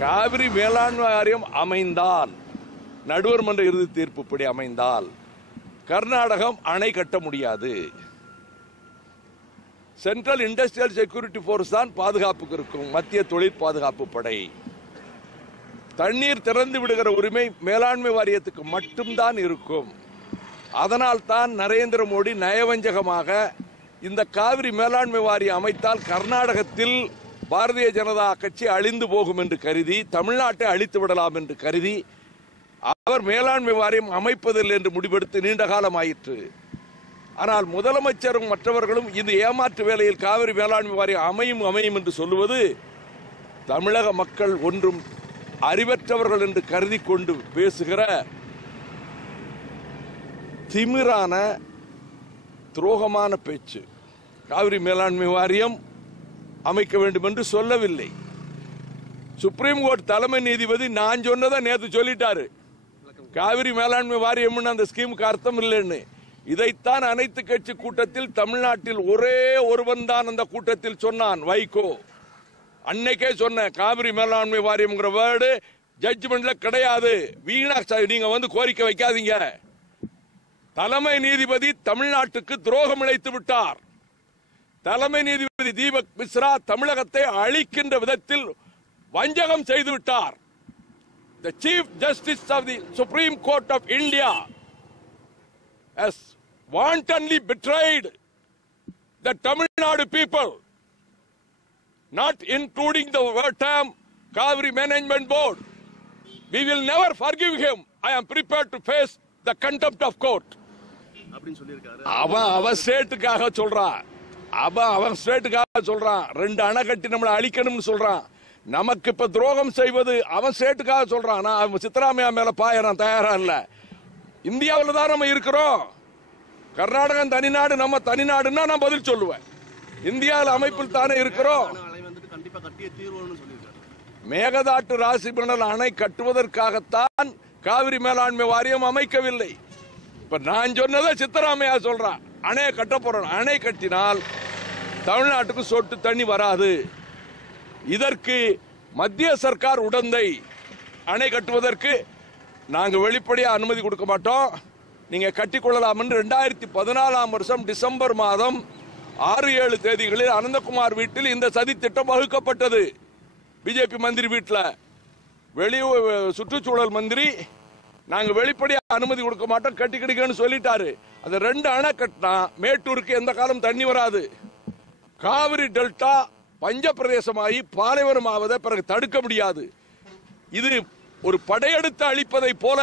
காவிரி மேலாண்மை வாரியம் அமைந்தால், நடுவர் மன்ற இறுதி தீர்ப்புப்படி அமைந்தால் கர்நாடகம் அணை கட்ட முடியாது. சென்ட்ரல் இண்டஸ்ட்ரியல் செக்யூரிட்டி போர்ஸ் தான் பாதுகாப்புக்கு இருக்கும், மத்திய தொழில் பாதுகாப்பு படை. தண்ணீர் திறந்து விடுகிற உரிமை மேலாண்மை வாரியத்துக்கு மட்டும்தான் இருக்கும். அதனால் தான் நரேந்திர மோடி நயவஞ்சகமாக இந்த காவிரி மேலாண்மை வாரியம் அமைத்தால் கர்நாடகத்தில் பாரதிய ஜனதா கட்சி அழிந்து போகும் என்று கருதி, தமிழ்நாட்டை அழித்து விடலாம் என்று கருதி அவர் மேலாண்மை வாரியம் அமைப்பதில்லை என்று முடிவெடுத்து நீண்ட காலம் ஆயிற்று. ஆனால் முதலமைச்சரும் மற்றவர்களும் இந்த ஏமாற்று வேளையில் காவிரி மேலாண்மை வாரியம் அமையும் என்று சொல்லுவது தமிழக மக்கள் ஒன்றும் அறிவற்றவர்கள் என்று கருதி கொண்டு பேசுகிற திமிரான துரோகமான பேச்சு. காவிரி மேலாண்மை வாரியம் அமைக்க வேண்டும் என்று சொல்லவில்லை. சுப்ரீம் கோர்ட் தலைமை நீதிபதி நான் சொன்னதை நேற்று சொல்லிட்டாரு, காவிரி மேலாண்மை வாரியம் அந்த ஸ்கீமுக்கு அர்த்தம் இல்லைன்னு. இதைத்தான் அனைத்து கட்சி கூட்டத்தில் தமிழ்நாட்டில் ஒரே ஒருவன் தான் அந்த கூட்டத்தில் சொன்னான், வைகோ. அன்னைக்கே சொன்ன காவிரி மேலாண்மை வாரியம் வேர்டு ஜட்ஜ்மெண்ட்ல கிடையாது, வீணா நீங்க வந்து கோரிக்கை வைக்காதீங்க. தலைமை நீதிபதி தமிழ்நாட்டுக்கு துரோகம் இழைத்து விட்டார். தலைமை நீதிபதி தீபக் மிஸ்ரா தமிழகத்தை அழிக்கின்ற விதத்தில் வஞ்சகம் செய்து விட்டார். The Chief Justice of the Supreme Court of India has wantonly betrayed the Tamil Nadu people, not including the term Kaveri Management Board. We will never forgive him. I am prepared to face the contempt of court. அவன் ஸ்டேட்டுக்காக சொல்றான், அவன் ஸ்டேட்டுக்காக சொல்றான். 2 அணை கட்டி நம்மளை அழிக்கணும்னு சொல்றான். நமக்கு இப்ப துரோகம் செய்வது அவன் ஸ்டேட்டுக்காக சொல்றான். நான் சித்தராமையா மேல பாயறான் தயாரா இல்ல. இந்தியாவில் தான் நம்ம இருக்கிறோம். கர்நாடகம் தனிநாடு, நம்ம தனிநாடுன்னா நான் பதில் சொல்லுவேன். இந்தியாவில் அமைப்பில் தானே இருக்கிறோம். மேகதாட்டு ராசிமணல் அணை கட்டுவதற்காகத்தான் காவிரி மேலாண்மை வாரியம் அமைக்கவில்லை. இப்ப நான் சொன்னதை சித்தராமையா சொல்றான், அணையை கட்ட போறோம். அணை கட்டினால் தமிழ்நாட்டுக்கு சொட்டு தண்ணி வராது. இதற்கு மத்திய சர்க்கார் உடந்தை. அணை கட்டுவதற்கு நாங்கள் வெளிப்படையா அனுமதி கொடுக்க மாட்டோம், நீங்க கட்டிக்கொள்ளலாம் என்று 2014 வருஷம் டிசம்பர் மாதம் 6-7 தேதிகளில் அனந்தகுமார் வீட்டில் இந்த சதி திட்டம் வகுக்கப்பட்டது. பிஜேபி மந்திரி வீட்டில் சுற்றுச்சூழல் மந்திரி நாங்க வெளிப்படையா அனுமதி கொடுக்க மாட்டோம், கட்டி கிடைக்கன்னு சொல்லிட்டாரு. அந்த 2 அணை கட்டினா மேட்டூருக்கு எந்த காலம் தண்ணி வராது. காவிரி டெல்டா பஞ்ச பிரதேசமாகி பாலைவனம் ஆவதை பிறகு தடுக்க முடியாது. இது ஒரு படையெடுத்து அழிப்பதை போல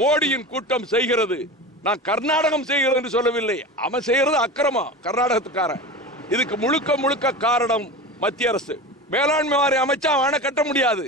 மோடியின் கூட்டம் செய்கிறது. நான் கர்நாடகம் செய்கிறது என்று சொல்லவில்லை, அவன் செய்கிறது அக்கிரமம் கர்நாடகத்துக்காரன். இதுக்கு முழுக்க காரணம் மத்திய அரசு. மேலாண்மை வாரியம் அமைச்சா அணை கட்ட முடியாது.